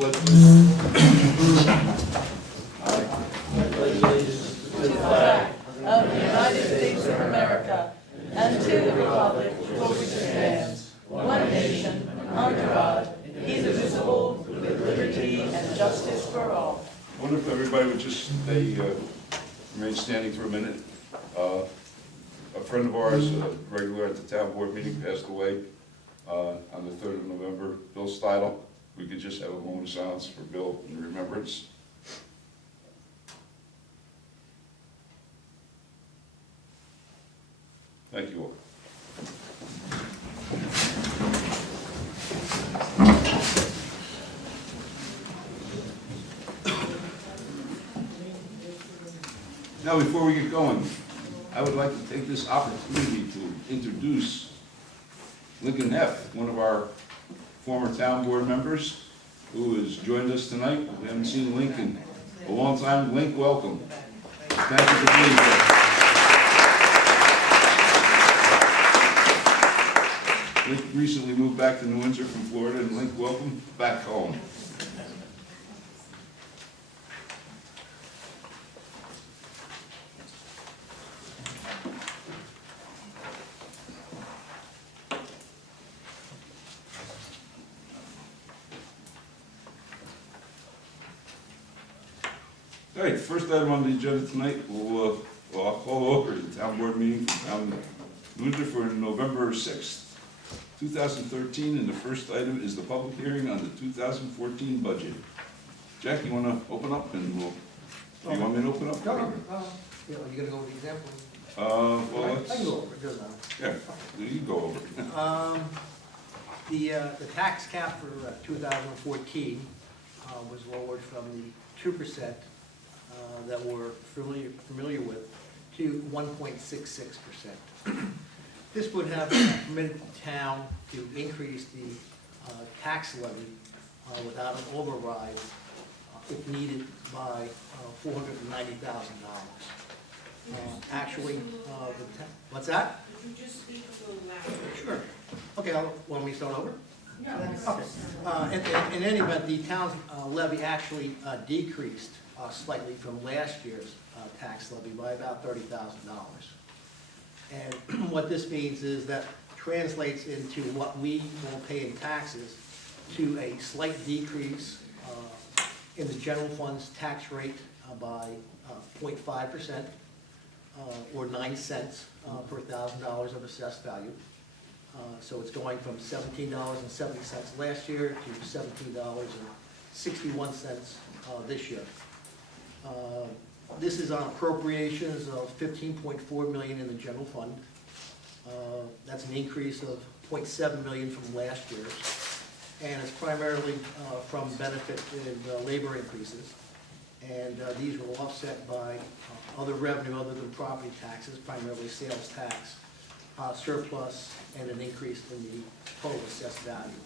Of the United States of America and to the republic for which it stands, one nation, under God, indivisible, with liberty and justice for all. I wonder if everybody would just remain standing for a minute. A friend of ours, a regular at the town board meeting, passed away on the 3rd of November, Bill Steidle. We could just have a moment of silence for Bill in remembrance. Thank you all. Now, before we get going, I would like to take this opportunity to introduce Lincoln Neff, one of our former town board members, who has joined us tonight. We haven't seen Link in a long time. Link, welcome. Thank you for being here. Link recently moved back to New Windsor from Florida, and Link, welcome back home. All right, first item on the agenda tonight, I'll call over the town board meeting for town Windsor for November 6th, 2013, and the first item is the public hearing on the 2014 budget. Jack, you want to open up, and do you want me to open up? No, yeah, you're gonna go with the example? Well, I can go over it, doesn't matter. yeah, you go over it. The tax cap for 2014 was lowered from the 2% that we're familiar with to 1.66%. This would have permitted the town to increase the tax levy without an override if needed by $490,000. Actually, what's that? Could you just speak a little louder? Sure. Okay, want me to start over? No. Okay. In any event, the town's levy actually decreased slightly from last year's tax levy by about $30,000. And what this means is that translates into what we will pay in taxes to a slight decrease in the general fund's tax rate by 0.5%. Or 9 cents per $1,000 of assessed value. So it's going from $17.70 last year to $17.61 this year. This is on appropriations of $15.4 million in the general fund. That's an increase of $0.7 million from last year's, and it's primarily from benefit in labor increases. And these were offset by other revenue other than property taxes, primarily sales tax, surplus, and an increase in the total assessed value.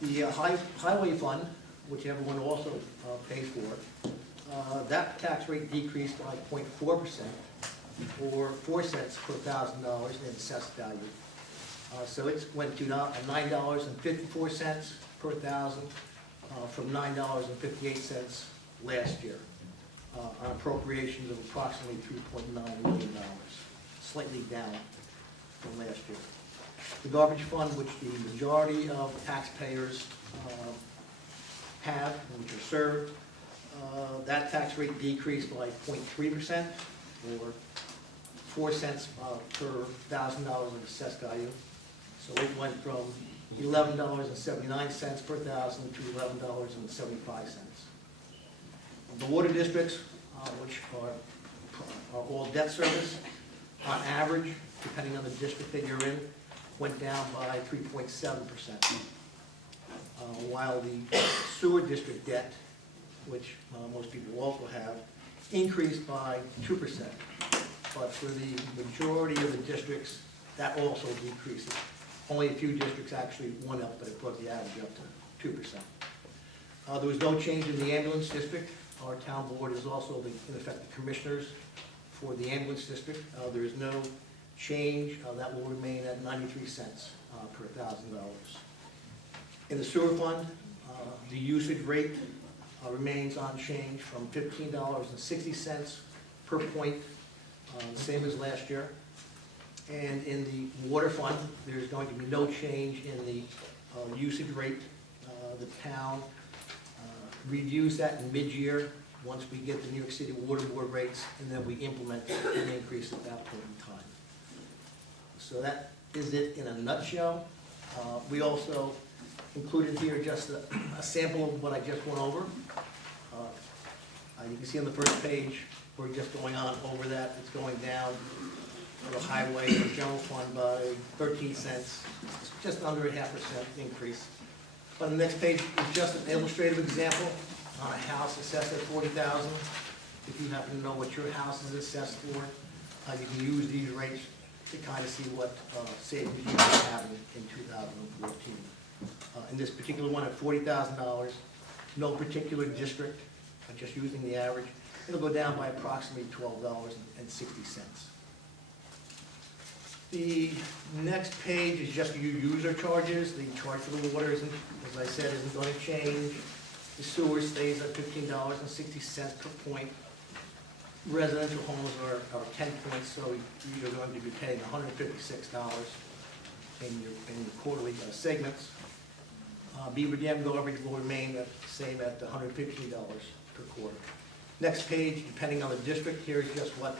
The highway fund, which everyone also pays for, that tax rate decreased by 0.4%, or 4 cents per $1,000 in assessed value. So it went to $9.54 per $1,000. From $9.58 last year, on appropriations of approximately $3.9 million, slightly down from last year. The garbage fund, which the majority of taxpayers have, and which are served, that tax rate decreased by 0.3%, or 4 cents per $1,000 of assessed value. So it went from $11.79 per $1,000 to $11.75. The water districts, which are all debt service, on average, depending on the district that you're in, went down by 3.7%. While the sewer district debt, which most people also have, increased by 2%. But for the majority of the districts, that also decreases. Only a few districts actually went up, but it brought the average up to 2%. There was no change in the ambulance district. Our town board is also, in effect, the commissioners for the ambulance district. There is no change. That will remain at 93 cents per $1,000. In the sewer fund, The usage rate remains unchanged from $15.60 per point, the same as last year. And in the water fund, there's going to be no change in the usage rate. The town reviews that in mid-year, once we get the New York City Water Board rates, and then we implement an increase at that point in time. So that is it in a nutshell. We also included here just a sample of what I just went over. You can see on the first page, we're just going on over that. It's going down for the highway and the general fund by 13 cents. It's just under a 0.5% increase. On the next page is just an illustrative example on a house assessed at $40,000. If you happen to know what your house is assessed for, you can use these rates to kind of see what savings you might have in 2014. In this particular one at $40,000, no particular district, just using the average, it'll go down by approximately $12.60. The next page is just your user charges. The charge for the water isn't, as I said, isn't going to change. The sewer stays at $15.60 per point. Residential homes are 10 points, so you're going to be paying $156 in your quarterly segments. Beaver Dam garbage will remain the same at $115 per quarter. Next page, depending on the district, here is just what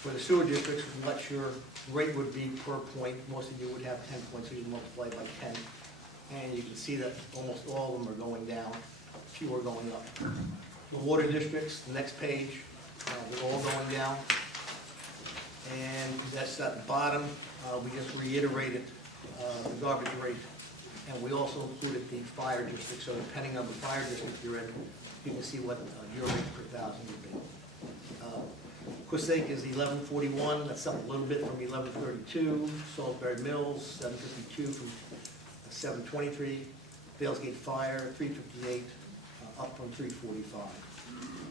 for the sewer districts, what your rate would be per point. Most of you would have 10 points, so you multiply by 10. And you can see that almost all of them are going down, few are going up. The water districts, the next page, they're all going down. And that's at the bottom. We just reiterated the garbage rate. And we also included the fire district, so depending on the fire district you're in, you can see what your rate per thousand would be. Quissake is 1141, that's up a little bit from 1132. Salisbury Mills, 752 from 723. Valesgate Fire, 358, up from 345.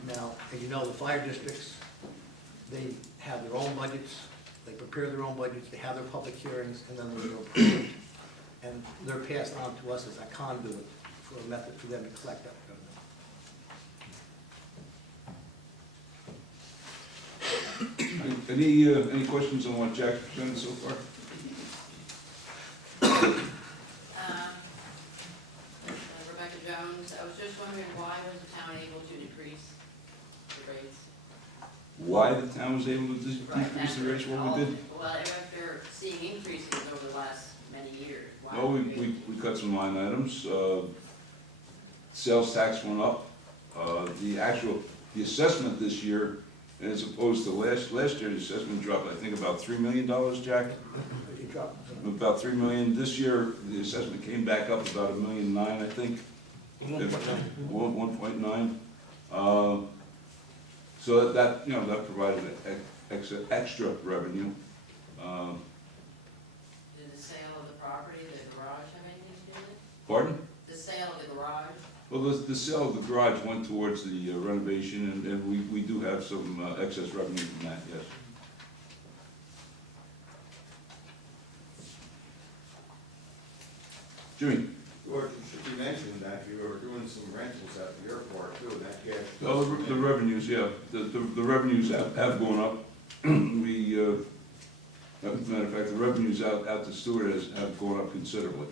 Now, as you know, the fire districts, they have their own budgets, they prepare their own budgets, they have their public hearings, and then they're approved. And they're passed on to us as a conduit for a method for them to collect that revenue. Any questions on what Jack presented so far? Rebecca Jones, I was just wondering why was the town able to decrease the rates? Why the town was able to decrease the rates, what we did? Well, after seeing increases over the last many years, why? Well, we cut some line items. Sales tax went up. The assessment this year, as opposed to last year, the assessment dropped, I think, about $3 million, Jack? It dropped. About $3 million. This year, the assessment came back up about $1.9 million, I think. 1.9. So that provided extra revenue. Did the sale of the property, the garage, have anything to do with it? Pardon? The sale of the garage? Well, the sale of the garage went towards the renovation, and we do have some excess revenue from that, yes. Jimmy? George, it should be mentioned that you are doing some rentals at the airport too, and that cash. Oh, the revenues, yeah, the revenues have gone up. As a matter of fact, the revenues out to Stewart have gone up considerably.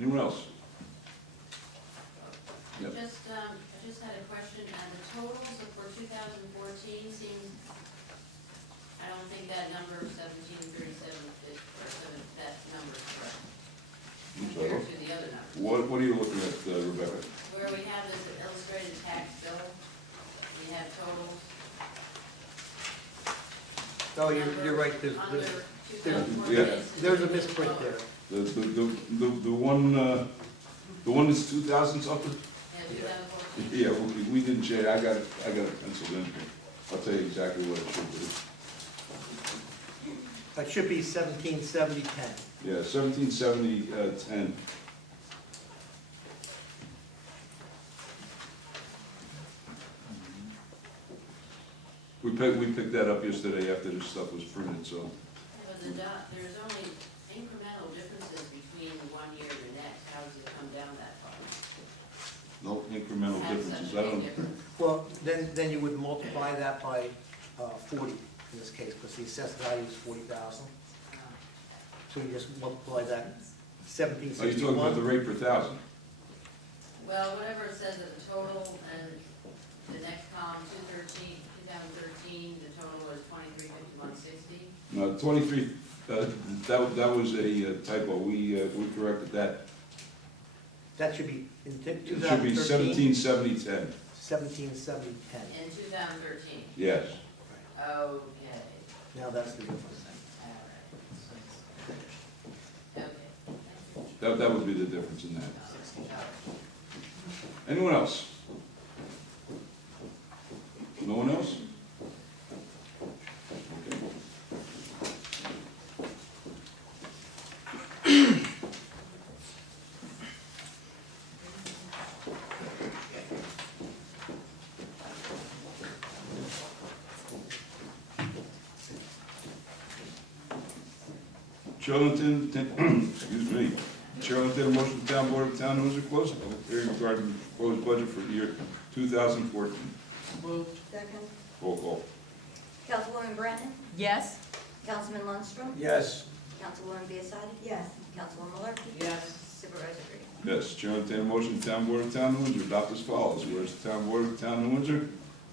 Anyone else? Yep. I just had a question, and the totals for 2014 seems, I don't think that number of 1737 is, that number is correct. I'm sorry. Compared to the other numbers. What are you looking at, Rebecca? Where we have this illustrated tax bill, we have totals. Oh, you're right, Under Yeah. 2014. there's a misprint there. The one that's 2,000 something? Yeah, 2014. Yeah, we didn't change. I got it penciled in here. I'll tell you exactly what it should be. It should be 177010. Yeah, 1770, 10. We picked that up yesterday after this stuff was printed, so. But there's only incremental So I big don't, difference. Well, then you would multiply that by 40 in this case, because the assessed value is 40,000. So you just multiply that are you talking about the 1761. rate per thousand? Well, whatever it says at the total, and the next column, 2013, the total was 2351.60. No, 23, that was a typo, we corrected that. That should be in It 2013. should be 177010, 177010. In 2013, yes. okay, Now that's the difference. all right. Okay. That would be the difference in that. Anyone else? No one else? Okay. Chair will entertain, excuse me. Chair will entertain a motion to town board of town of Windsor close the public hearing regarding the proposed budget for the year 2014. Moved. Second. Roll call. Councilwoman Brennan? Yes. Councilman Lundstrom? Yes. Councilwoman Biassiatti? Yes. Councilwoman Malarkey? Yes. Supervisor Green? Yes, Chair will entertain a motion to town board of town of Windsor adopt as follows. Whereas the town board of town of Windsor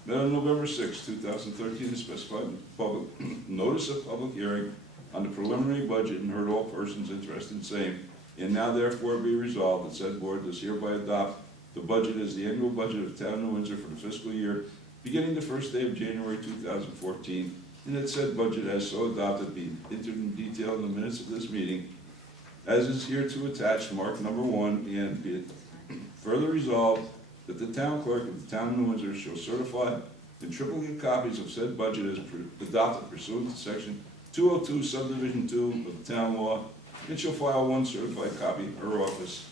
met on November 6, 2013, and specified in public notice of public hearing on the preliminary budget and heard all persons interested in same. And now therefore be resolved that said board does hereby adopt the budget as the annual budget of the town of Windsor for the fiscal year beginning the first day of January 2014, and that said budget as so adopted be entered in detail in the minutes of this meeting, as is here to attach mark number 1, and be it further resolved that the town clerk of the town of New Windsor shall certify in triplicate copies of said budget as adopted pursuant to section 202 subdivision 2 of the town law, and shall file 1 certified copy in her office,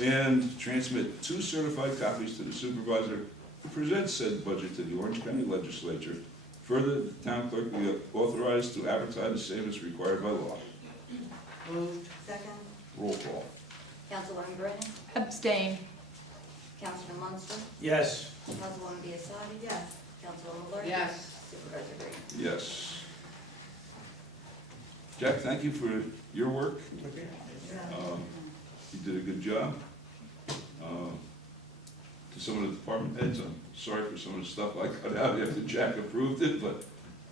and transmit 2 certified copies to the supervisor who presents said budget to the Orange County Legislature. Further, the town clerk will be authorized to advertise the same as required by law. Moved. Second. Roll call. Councilwoman Brennan? Abstain. Councilman Lundstrom? Yes. Councilwoman Biassiatti? Yes. Councilwoman Malarkey? Yes. Supervisor Green? Yes. Jack, thank you for your work. You did a good job. To some of the department heads, I'm sorry for some of the stuff I cut out after Jack approved it, but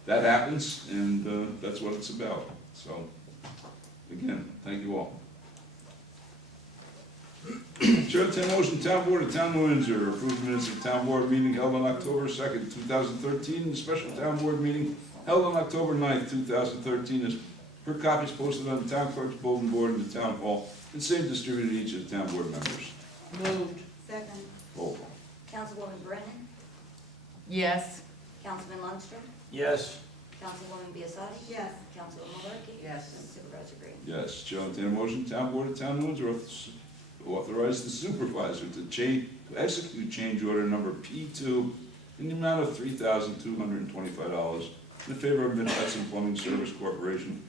that happens, and that's what it's about. So, again, thank you all. Chair, to motion, town board of town of Windsor approve minutes of town board meeting held on October 2nd, 2013, and the special town board meeting held on October 9th, 2013, as per copies posted on the town clerk's bulletin board in the town hall, and same distributed to each of the town board members. Moved. Second. Roll call. Councilwoman Brennan? Yes. Councilman Lundstrom? Yes. Councilwoman Biassiatti? Yes. Councilwoman Malarkey? Yes. Supervisor Green? Yes, Chair, will entertain a motion, town board of town of Windsor authorize the supervisor to execute change order number P2 in the amount of $3,225 in favor of Mid-Hudson Plumbing Service Corporation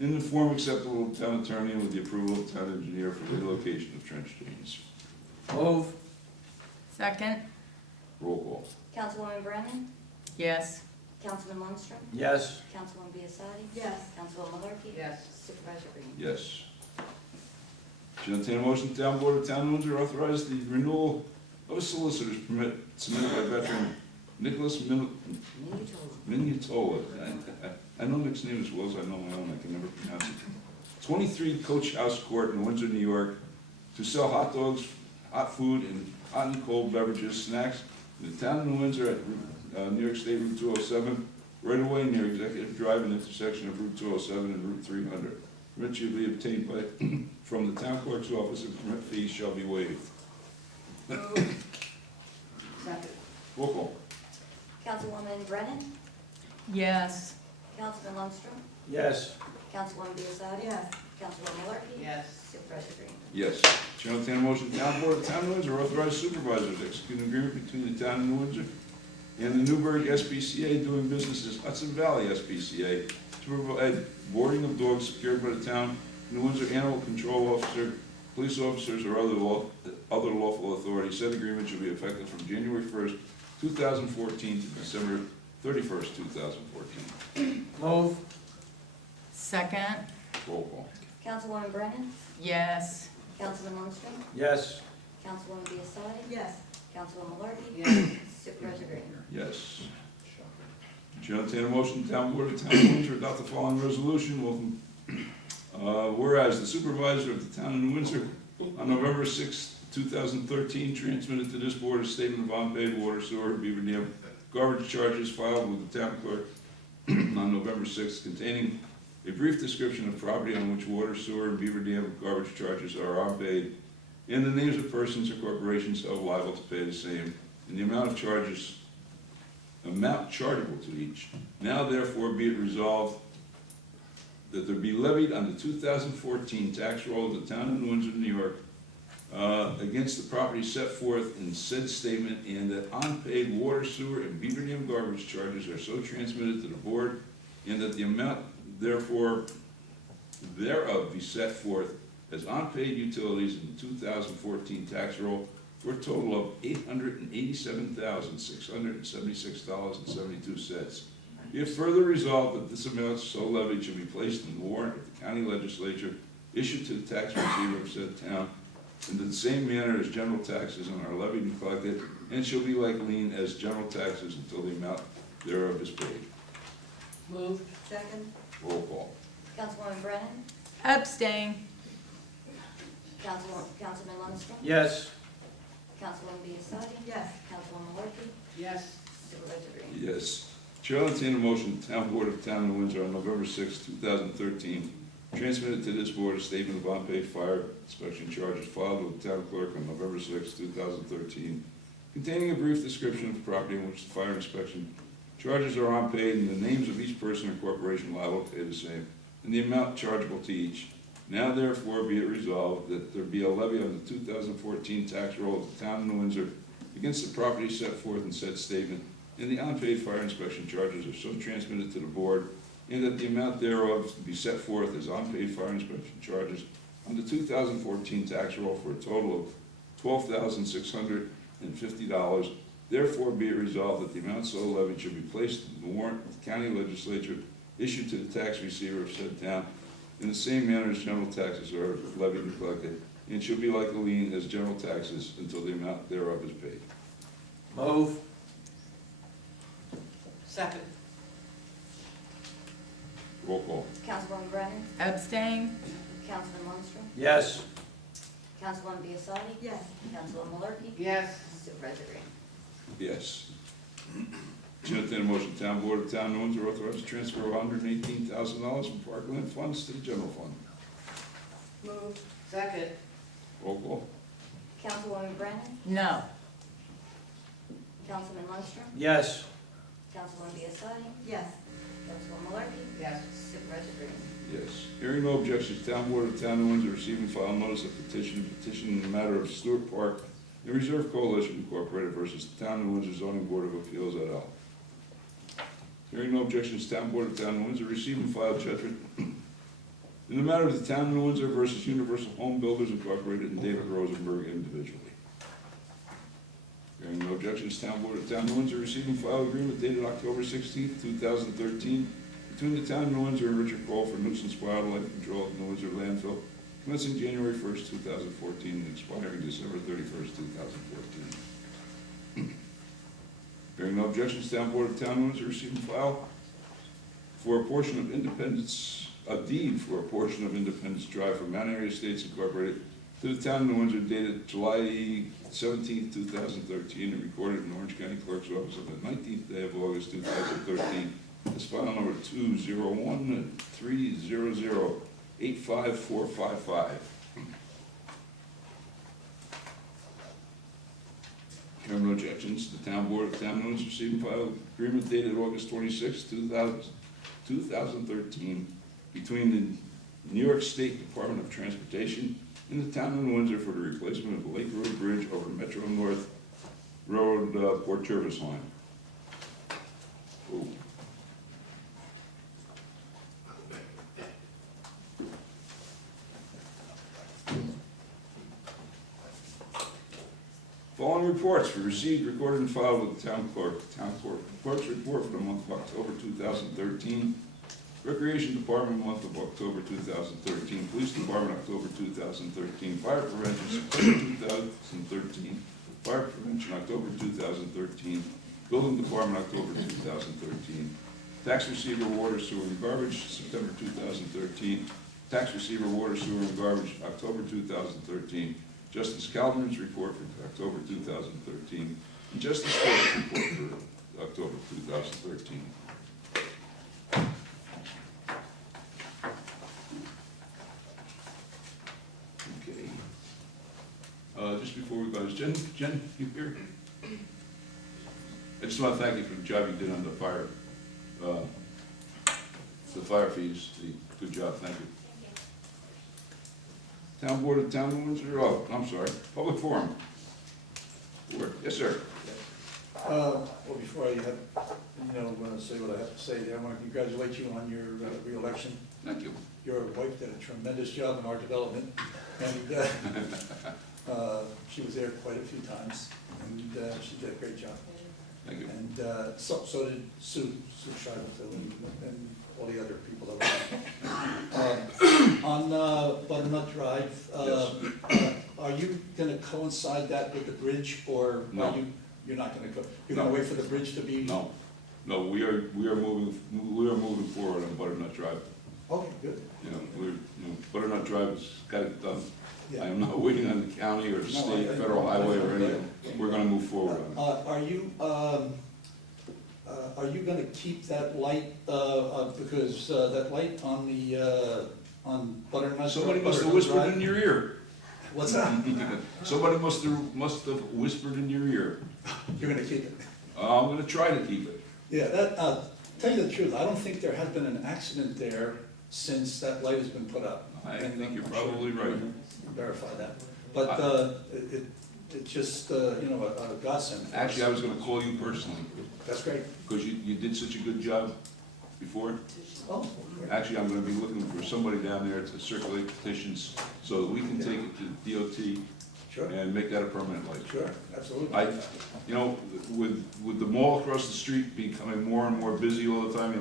in the form acceptable to town attorney and with the approval of town engineer for relocation of trench drains. Move. Second. Roll call. Councilwoman Brennan? Yes. Councilman Lundstrom? Yes. Councilwoman Biassiatti? Yes. Councilwoman Malarkey? Yes. Supervisor Green? Yes. Should entertain a motion, town board of town of Windsor authorize the renewal of a solicitor's permit submitted by veteran Nicholas Minutola. I know Nick's name as well as I know my own, I can never pronounce it. 23 Coach House Court in Windsor, New York, to sell hot dogs, hot food, and hot and cold beverages, snacks in the town of New Windsor at New York State Route 207, right away near Executive Drive and intersection of Route 207 and Route 300. Permit should be obtained from the town clerk's office, and permit fees shall be waived. Second. Roll call. Councilwoman Brennan? Yes. Councilman Lundstrom? Yes. Councilwoman Biassiatti? Yes. Councilwoman Malarkey? Yes. Supervisor Green? Yes. Chair will entertain a motion, town board of town of Windsor authorize supervisors to execute an agreement between the town of New Windsor and the Newburgh SPCA doing business as Hudson Valley SPCA to provide boarding of dogs secured by the town New Windsor Animal Control Officer police officers, or other lawful authority. Said agreement shall be effective from January 1st, 2014 to December 31st, 2014. Move. Second. Roll call. Councilwoman Brennan? Yes. Councilman Lundstrom? Yes. Councilwoman Biassiatti? Yes. Councilwoman Malarkey? Yes. Supervisor Green? Yes. Chair will entertain a motion, the town board of the town of Windsor adopt the following resolution. Whereas the supervisor of the town of New Windsor on November 6, 2013, transmitted to this board a statement of unpaid water, sewer, beaver dam garbage charges filed with the town clerk on November 6, containing a brief description of property on which water, sewer, and beaver dam garbage charges are unpaid, and the names of persons or corporations held liable to pay the same, and the amount chargeable to each. Now therefore be it resolved that there be levied on the 2014 tax roll of the town of New Windsor, New York, against the property set forth in said statement, and that unpaid water, sewer, and beaver dam garbage charges are so transmitted to the board, and that the amount therefore thereof be set forth as unpaid utilities in the 2014 tax roll for a total of $887,676.72. Be it further resolved that this amount so levied shall be placed in the warrant of the county legislature issued to the tax receiver of said town in the same manner as general taxes and are levied and collected, and shall be like lien as general taxes until the amount thereof is paid. Move. Second. Roll call. Councilwoman Brennan? Abstain. Councilman Lundstrom? Yes. Councilwoman Biassiatti? Yes. Councilwoman Malarkey? Yes. Supervisor Green? Yes. Chair will entertain a motion, the town board of the town of Windsor on November 6, 2013, transmitted to this board a statement of unpaid fire inspection charges filed with the town clerk on November 6, 2013, containing a brief description of the property in which the fire inspection charges are unpaid, and the names of each person or corporation liable to pay the same, and the amount chargeable to each. Now therefore be it resolved that there be a levy on the 2014 tax roll of the town of New Windsor against the property set forth in said statement, and the unpaid fire inspection charges are so transmitted to the board, and that the amount thereof be set forth as unpaid fire inspection charges on the 2014 tax roll for a total of $12,650. Therefore be it resolved that the amount so levied should be placed in the warrant of the county legislature issued to the tax receiver of said town in the same manner as general taxes are levied and collected, and should be like a lien as general taxes until the amount thereof is paid. Move. Second. Roll call. Councilwoman Brennan? Abstain. Councilman Lundstrom? Yes. Councilwoman Biassiatti? Yes. Councilwoman Malarkey? Yes. Supervisor Green? Yes. Chair will entertain a motion, town board of the town of New Windsor authorized to transfer $118,000 from parkland funds to the general fund. Move. Second. Roll call. Councilwoman Brennan? No. Councilman Lundstrom? Yes. Councilwoman Biassiatti? Yes. Councilwoman Malarkey? Yes. Supervisor Green? Yes. Hearing no objections, town board of the town of Windsor receiving file notice of petition in the matter of Stewart Park and Reserve Coalition Incorporated versus the town of Windsor Zoning Board of Appeals et al. Hearing no objections, town board of the town of Windsor receiving file judgment in the matter of the town of Windsor versus Universal Home Builders Incorporated and David Rosenberg individually. Hearing no objections, town board of the town of Windsor receiving file agreement dated October 16, 2013 between the town of New Windsor and Richard Cole for nuisance wildlife control at New Windsor landfill, commencing January 1st, 2014 and expiring December 31st, 2014. Hearing no objections, town board of the town of Windsor receiving file for a portion of Independence, a deed for a portion of Independence Drive from Mount Airy Estates Incorporated to the town of New Windsor dated July 17, 2013 and recorded in Orange County Clerk's Office on the 19th day of August 2013. This file number 20130085455. Hearing no objections, the town board of the town of Windsor receiving file agreement dated August 26, 2013 between the New York State Department of Transportation and the town of New Windsor for the replacement of the Lake Road Bridge over Metro North Road Port Jervis line. Ooh. Following reports were received, recorded, and filed with the town clerk. Town clerk's report for the month of October 2013. Recreation Department, month of October 2013. Police Department, October 2013. Fire Prevention, September 2013. Fire Prevention, October 2013. Building Department, October 2013. Tax Receiver, Water, Sewer, and Garbage, September 2013. Tax Receiver, Water, Sewer, and Garbage, October 2013. Justice Calhoun's report for October 2013. And Justice Court's report for October 2013. Okay. Just before we go, is Jen, you here? I just want to thank you for the job you did on the fire fees. Good job, thank you. Town Board of Town of Windsor, oh, I'm sorry, Public Forum. Yes, sir. Well, before I say what I have to say there, I want to congratulate you on your re-election. Thank you. Your wife did a tremendous job in our development, and she was there quite a few times, and she did a great job. Thank you. And so did Sue Schreiber too, and all the other people that were on Butternut Drive. Are you going to coincide that with the bridge, or No. You're not going to go? You're going to wait for the bridge to be? No, we are moving forward on Butternut Drive. Okay, good. Butternut Drive has got it done. Yeah. I am not waiting on the county or the state, federal highway or anything. We're gonna move forward on it. Are you gonna keep that light, because that light on the, on Butternut? Somebody must have whispered in your ear. What's that? Somebody must have whispered in your ear. You're gonna keep it? I'm gonna try to keep it. Yeah, tell you the truth, I don't think there has been an accident there since that light has been put up. I think you're probably right. Verify that. But it's just, a godsend. Actually, I was gonna call you personally, That's great. because you did such a good job before. Oh, great. Actually, I'm gonna be looking for somebody down there to circulate petitions so that we can take it to DOT Sure, and make that a permanent light. sure, absolutely. With the mall across the street becoming more and more busy all the time,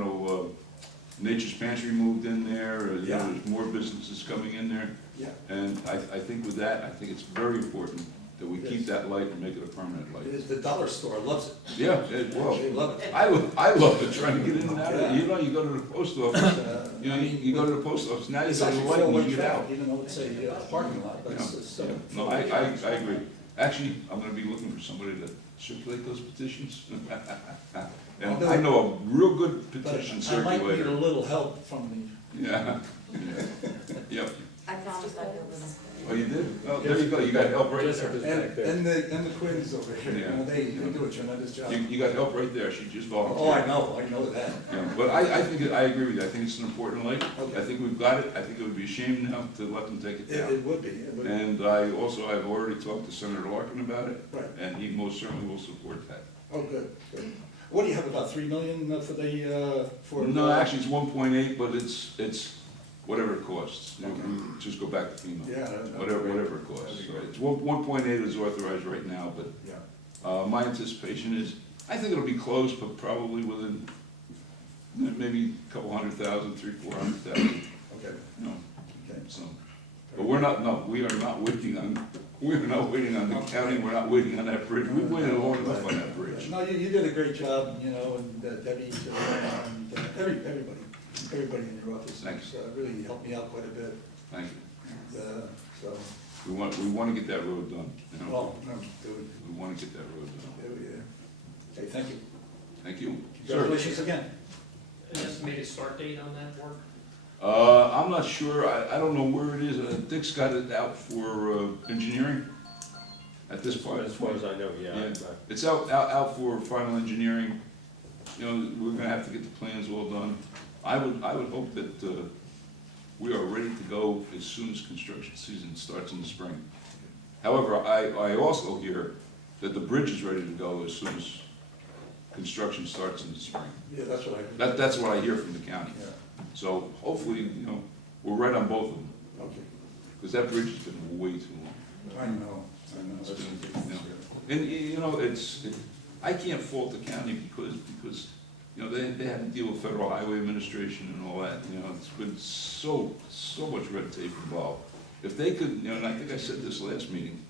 Nature's Pantry moved in there, Yeah. there's more businesses coming in there. Yeah. And I think with that, I think it's very important that we keep Yes. that light and make it a permanent light. The dollar store loves it. Yeah, well, They love it. I love it, trying to get in and out of it. You go to the post office, you go to the post office, now you It's go to the actually light and four-way you get out. traffic, even though it's a parking lot, but it's still. No, I agree. Actually, I'm gonna be looking for somebody to circulate those petitions. And I know a real good petition But I might need a circulator. little help from Yeah. Yep. I promised I'd do this. Oh, you did? Oh, there you go, you got help right there. and the Quins over here, they do a tremendous job. You got help right there, she just volunteered. Oh, I know that. Yeah, but I think, I agree with you, I think it's an important light. Okay. I think we've got it, I think it would be a shame now to let them take it down. It would be, it would be. And I've already talked to Senator Larkin about it, Right. and he most certainly will support that. Oh, good, good. What do you have, about 3 million for the, for? No, actually, it's 1.8, but it's whatever it costs. Okay. We just go back to FEMA. Yeah. Whatever it costs. That'd be So great. it's 1.8 is authorized right now, but Yeah, my anticipation is, I think it'll be close, but probably within maybe a couple 100,000, 300,000, 400,000, okay, okay. so. But we are not waiting on the county, we're not waiting on that bridge. We've waited long enough on that bridge. No, you did a great job, and Debbie, and everybody in your office. Thanks. Really helped me out quite a bit, Thank you. so, We want to get that road done, well, no, dude, We want to get that road done. yeah. Okay, thank you. Thank you. Congratulations again. An estimated start date on that work? I'm not sure, I don't know where it is, Dick's got it out for engineering at this point. As far as I know, yeah. Yeah. It's out for final engineering. We're gonna have to get the plans all done. I would hope that we are ready to go as soon as construction season starts in the spring. However, I also hear that the bridge is ready to go as soon as construction starts in the spring. Yeah, that's what I heard. That's what I hear from the county. Yeah, So hopefully, we're right on both of them, okay. because that bridge has been way too long. I know, that's It's been, And, you know, I can't fault the county because, you know, they have to deal with Federal Highway Administration and all that, you know, it's been so much red tape involved. If they could, you know, and I think I said this last meeting,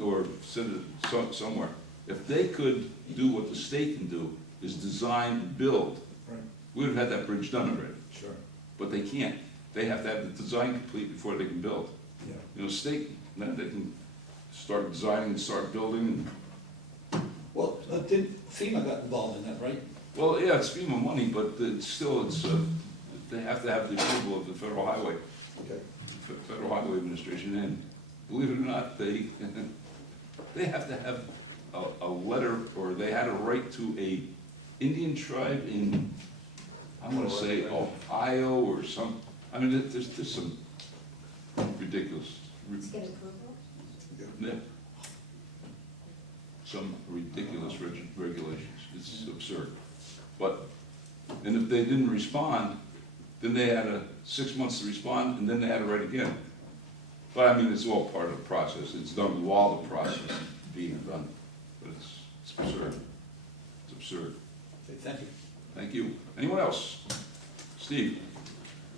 or said it somewhere, if they could do what the state can do, is design and build, Right. we would have had that bridge done already. Sure. But they can't. They have to have the design complete before they can build. Yeah. You know, state, then they can start designing and start building. Well, FEMA got involved in that, right? Well, yeah, it's FEMA money, but they have to have the approval of the Federal Highway, Okay. Federal Highway Administration, and believe it or not, they have to have a letter, or they had a right to a Indian tribe in, I'm gonna say Ohio or some, I mean, there's some ridiculous. Let's get approval. Yeah. Some ridiculous regulations, it's absurd. But, and if they didn't respond, then they had 6 months to respond, and then they had to write again. But I mean, it's all part of the process, it's done while the process is being done, but it's absurd. It's absurd. Okay, thank you. Thank you. Anyone else? Steve?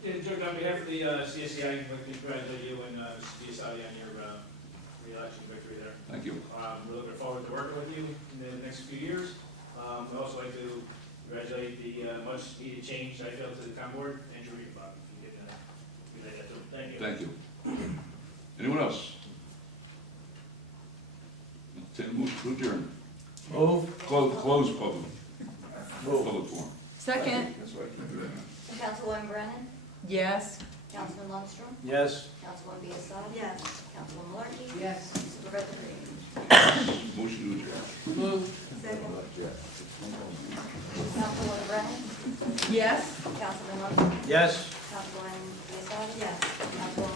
Yeah, George, on behalf of the CSEI, I'd like to congratulate you and Mr. Diasati on your re-election victory there. Thank you. We're looking forward to working with you in the next few years. I'd also like to congratulate the much-needed change I feel to the town board and your Bob, if you can relay that to him. Thank you. Thank you. Anyone else? Take a motion to adjourn. Move. Close public forum. Second. That's why I can't do that. Councilwoman Brennan? Yes. Councilman Lundstrom? Yes. Councilwoman Biassadi? Yes. Councilwoman Markey? Yes. Supervisor Green? Motion to adjourn. Move. Second. Councilwoman Brennan? Yes. Councilman Lundstrom? Yes. Councilwoman Biassadi? Yes. Councilwoman